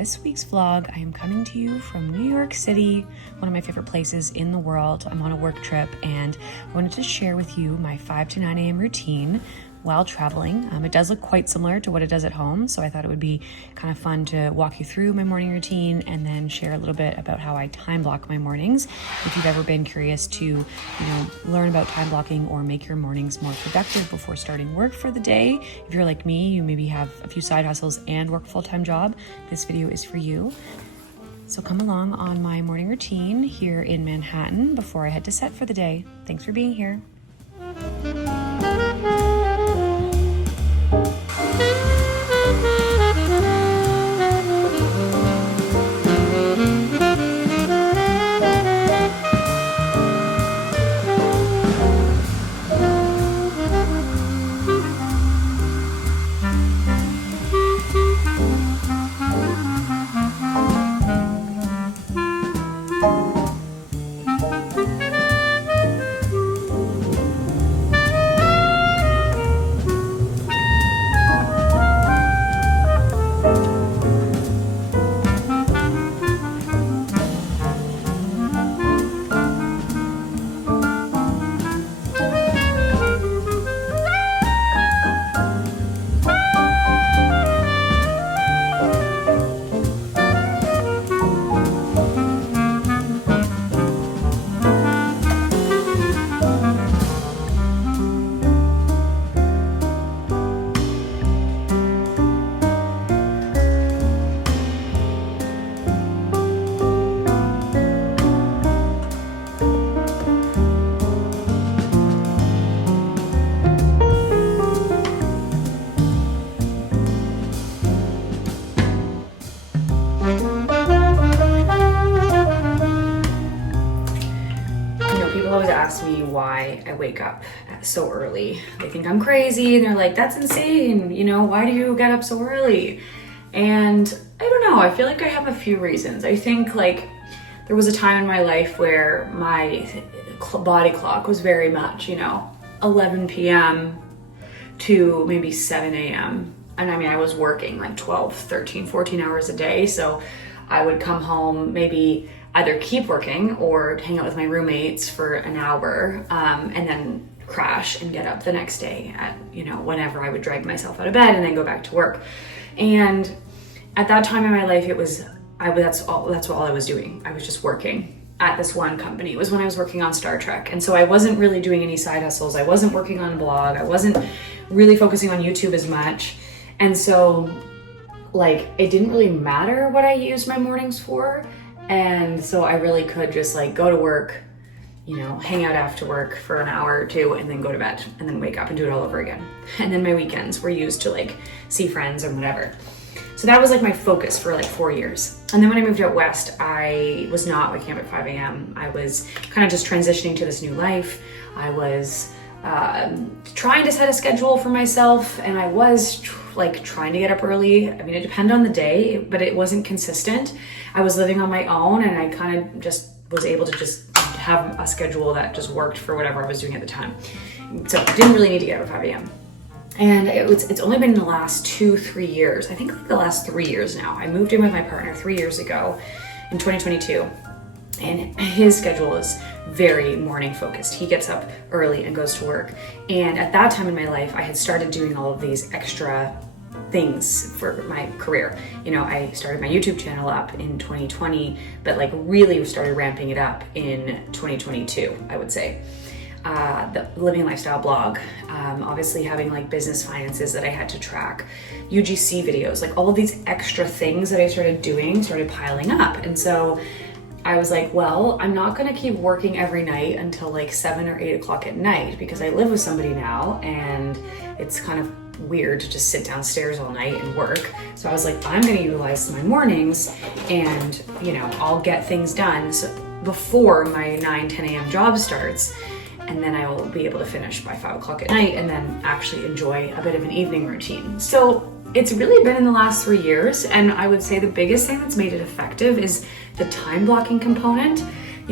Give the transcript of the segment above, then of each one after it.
this week's vlog, I am coming to you from New York City, one of my favorite places in the world. I'm on a work trip and I wanted to share with you my 5 to 9 a.m. routine while traveling. It does look quite similar to what it does at home, so I thought it would be kind of fun to walk you through my morning routine and then share a little bit about how I time block my mornings. If you've ever been curious to, learn about time blocking or make your mornings more productive before starting work for the day, if you're like me, you maybe have a few side hustles and work a full-time job, this video is for you. So come along on my morning routine here in Manhattan before I head to set for the day. Thanks for being here. People always ask me why I wake up so early. They think I'm crazy and they're like, that's insane. Why do you get up so early? And I don't know, I feel like I have a few reasons. I think there was a time in my life where my body clock was very much, 11 p.m. to maybe 7 a.m. And I was working like 12, 13, 14 hours a day. So I would come home, maybe either keep working or hang out with my roommates for an hour and then crash and get up the next day at, whenever I would drag myself out of bed and then go back to work. And at that time in my life, that's all I was doing. I was just working at this one company. It was when I was working on Star Trek. And so I wasn't really doing any side hustles. I wasn't working on a blog. I wasn't really focusing on YouTube as much. And so it didn't really matter what I used my mornings for. And so I really could just go to work, hang out after work for an hour or two and then go to bed and then wake up and do it all over again. And then my weekends were used to see friends or whatever. So that was my focus for 4 years. And then when I moved out west, I was not waking up at 5 a.m. I was kind of just transitioning to this new life. I was trying to set a schedule for myself, and I was trying to get up early. It depended on the day, but it wasn't consistent. I was living on my own, and I kind of just was able to just have a schedule that just worked for whatever I was doing at the time. So I didn't really need to get up at 5 a.m. And it's only been the last 2-3 years. I think the last 3 years now. I moved in with my partner 3 years ago in 2022. And his schedule is very morning focused. He gets up early and goes to work. And at that time in my life, I had started doing all of these extra things for my career. I started my YouTube channel up in 2020, but really started ramping it up in 2022, I would say. The Living Lifestyle blog, obviously having business finances that I had to track, UGC videos, all of these extra things that I started piling up. And so I was well, I'm not gonna keep working every night until 7 or 8 o'clock at night because I live with somebody now and it's kind of weird to just sit downstairs all night and work. So I was I'm gonna utilize my mornings and, I'll get things done before my 9-10 a.m. job starts. And then I will be able to finish by 5 o'clock at night and then actually enjoy a bit of an evening routine. So it's really been in the last 3 years. And I would say the biggest thing that's made it effective is the time blocking component.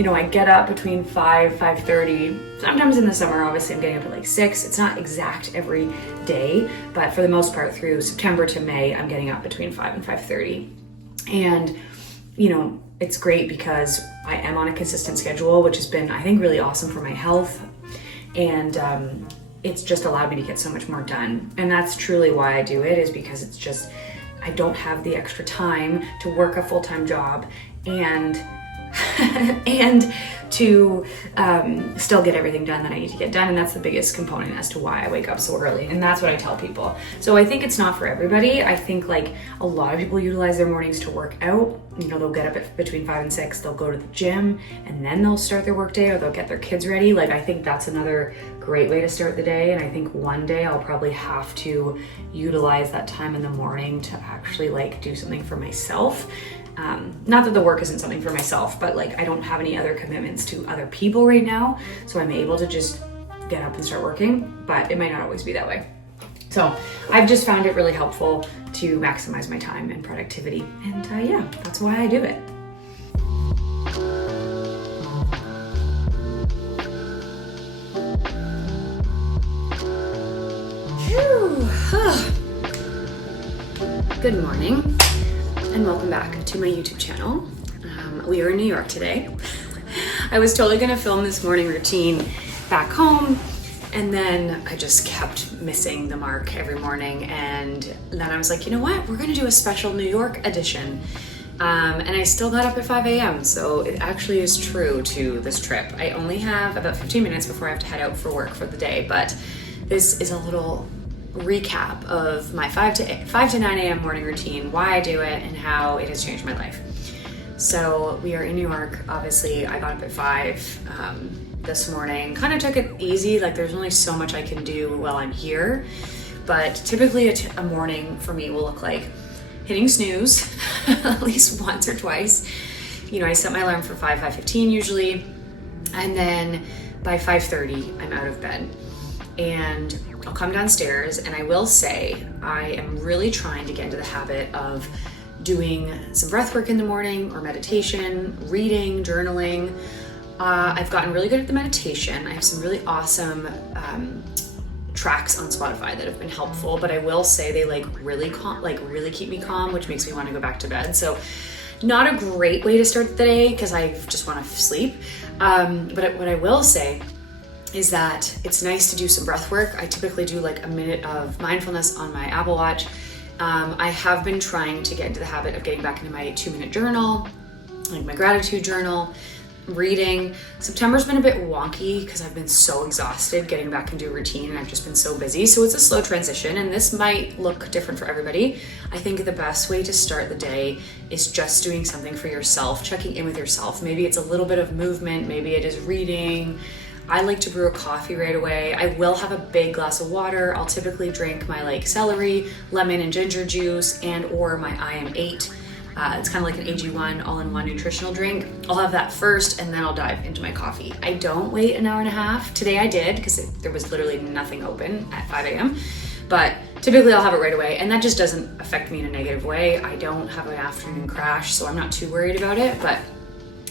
I get up between 5:30. Sometimes in the summer, obviously I'm getting up at 6. It's not exact every day, but for the most part through September to May, I'm getting up between 5 and 5:30. And, it's great because I am on a consistent schedule, which has been, I think, really awesome for my health. And it's just allowed me to get so much more done. And that's truly why I do it, is because it's just, I don't have the extra time to work a full-time job and and to still get everything done that I need to get done. And that's the biggest component as to why I wake up so early. And that's what I tell people. So I think it's not for everybody. I think like a lot of people utilize their mornings to work out. They'll get up at between 5 and 6, they'll go to the gym, and then they'll start their work day, or they'll get their kids ready. Like, I think that's another great way to start the day. And I think one day I'll probably have to utilize that time in the morning to actually like do something for myself. Not that the work isn't something for myself, but like I don't have any other commitments to other people right now. So I'm able to just get up and start working, but it might not always be that way. So I've just found it really helpful to maximize my time and productivity. And yeah, that's why I do it. Good morning. And welcome back to my YouTube channel. We are in New York today. I was totally gonna film this morning routine back home, and then I just kept missing the mark every morning. And then I was like, you know what? We're gonna do a special New York edition. And I still got up at 5 a.m. So it actually is true to this trip. I only have about 15 minutes before I have to head out for work for the day, but this is a little recap of my 5 to 9 a.m. morning routine, why I do it, and how it has changed my life. So we are in New York. Obviously, I got up at 5 this morning. Kind of took it easy. Like, there's only so much I can do while I'm here. But typically a morning for me will look like hitting snooze at least once or twice. I set my alarm for 5:15 usually. And then by 5:30, I'm out of bed. And I'll come downstairs, and I will say I am really trying to get into the habit of doing some breath work in the morning, or meditation, reading, journaling. I've gotten really good at the meditation. I have some really awesome tracks on Spotify that have been helpful, but I will say they really keep me calm, which makes me want to go back to bed. So not a great way to start the day because I just want to sleep. But what I will say is that it's nice to do some breath work. I typically do like a minute of mindfulness on my Apple Watch. I have been trying to get into the habit of getting back into my 2-minute journal, like my gratitude journal, reading. September's been a bit wonky because I've been so exhausted getting back into a routine, and I've just been so busy. So it's a slow transition, and this might look different for everybody. I think the best way to start the day is just doing something for yourself, checking in with yourself. Maybe it's a little bit of movement, maybe it is reading. I like to brew a coffee right away. I will have a big glass of water. I'll typically drink my celery, lemon, and ginger juice, and or my IM8. It's kind of like an AG1 all-in-one nutritional drink. I'll have that first, and then I'll dive into my coffee. I don't wait an hour and a half. Today I did, because there was literally nothing open at 5 a.m. But typically I'll have it right away, and that just doesn't affect me in a negative way. I don't have an afternoon crash, so I'm not too worried about it, but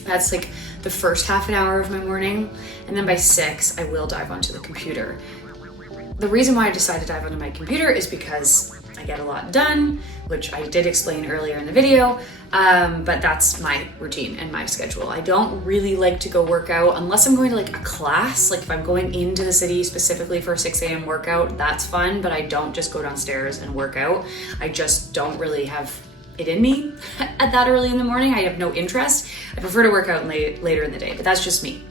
that's like the first half an hour of my morning. And then by 6, I will dive onto the computer. The reason why I decided to dive onto my computer is because I get a lot done, which I did explain earlier in the video, but that's my routine and my schedule. I don't really like to go work out unless I'm going to a class. Like if I'm going into the city specifically for a 6 a.m. workout, that's fun, but I don't just go downstairs and work out. I just don't really have it in me at that early in the morning. I have no interest. I prefer to work out later in the day, but that's just me.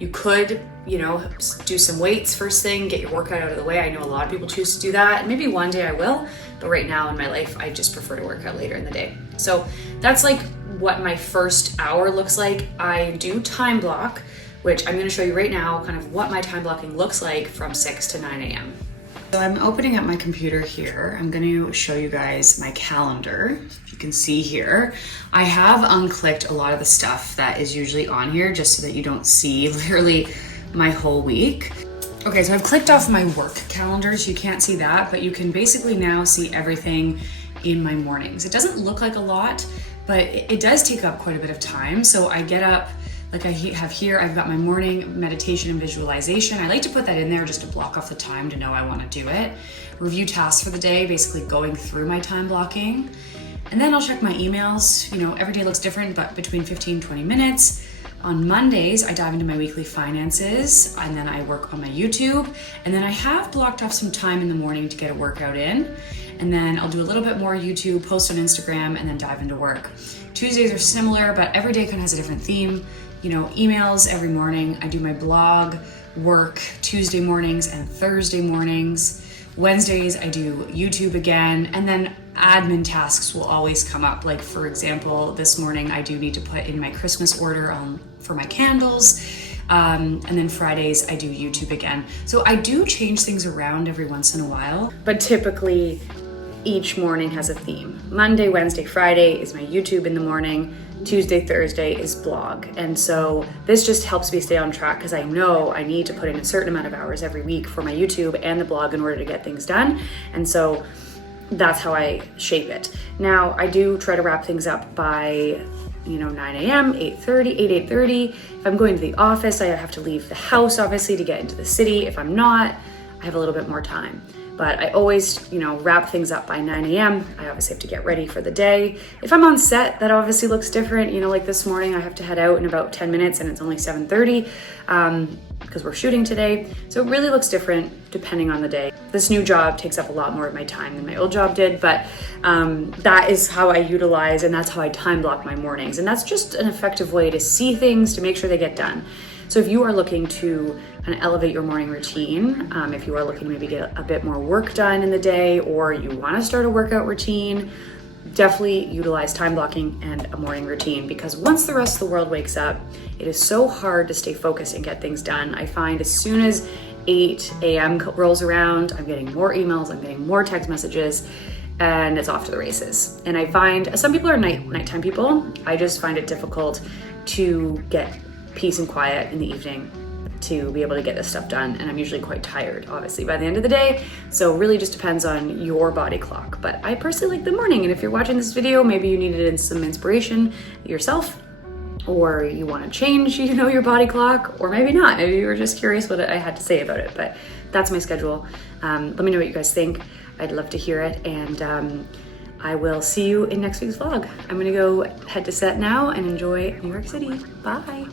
You could, do some weights first thing, get your workout out of the way. I know a lot of people choose to do that. Maybe one day I will, but right now in my life, I just prefer to work out later in the day. So that's what my first hour looks like. I do time block, which I'm gonna show you right now, kind of what my time blocking looks like from 6 to 9 a.m. So I'm opening up my computer here. I'm going to show you guys my calendar. If you can see here, I have unclicked a lot of the stuff that is usually on here just so that you don't see literally my whole week. Okay, so I've clicked off my work calendar, so you can't see that, but you can basically now see everything in my mornings. It doesn't look like a lot, but it does take up quite a bit of time. So I get up, like I have here, I've got my morning meditation and visualization. I like to put that in there just to block off the time to know I want to do it. Review tasks for the day, basically going through my time blocking. And then I'll check my emails. You know, every day looks different, but between 15, 20 minutes. On Mondays, I dive into my weekly finances, and then I work on my YouTube. And then I have blocked off some time in the morning to get a workout in. And then I'll do a little bit more YouTube, post on Instagram, and then dive into work. Tuesdays are similar, but every day kind of has a different theme. You know, emails every morning. I do my blog, work Tuesday mornings and Thursday mornings. Wednesdays, I do YouTube again, and then admin tasks will always come up. Like, for example, this morning I do need to put in my Christmas order for my candles. And then Fridays I do YouTube again. So I do change things around every once in a while. But typically each morning has a theme. Monday, Wednesday, Friday is my YouTube in the morning. Tuesday, Thursday is blog. And so this just helps me stay on track because I know I need to put in a certain amount of hours every week for my YouTube and the blog in order to get things done. And so that's how I shape it. Now, I do try to wrap things up by 9 a.m., 8:30, 8:30. If I'm going to the office, I have to leave the house, obviously, to get into the city. If I'm not, I have a little bit more time. But I always, wrap things up by 9 a.m. I obviously have to get ready for the day. If I'm on set, that obviously looks different. Like this morning, I have to head out in about 10 minutes and it's only 7:30 because we're shooting today. So it really looks different depending on the day. This new job takes up a lot more of my time than my old job did, but that is how I utilize and that's how I time block my mornings. And that's just an effective way to see things, to make sure they get done. So if you are looking to kind of elevate your morning routine, if you are looking to maybe get a bit more work done in the day, or you want to start a workout routine, definitely utilize time blocking and a morning routine, because once the rest of the world wakes up, it is so hard to stay focused and get things done. I find as soon as 8 a.m. rolls around, I'm getting more emails, I'm getting more text messages, and it's off to the races. And I find some people are nighttime people. I just find it difficult to get peace and quiet in the evening to be able to get this stuff done. And I'm usually quite tired, obviously, by the end of the day. So it really just depends on your body clock. But I personally like the morning. And if you're watching this video, maybe you needed some inspiration yourself, or you want to change, your body clock, or maybe not. Maybe you were just curious what I had to say about it. But that's my schedule. Let me know what you guys think. I'd love to hear it. And I will see you in next week's vlog. I'm gonna go head to set now and enjoy New York City. Bye.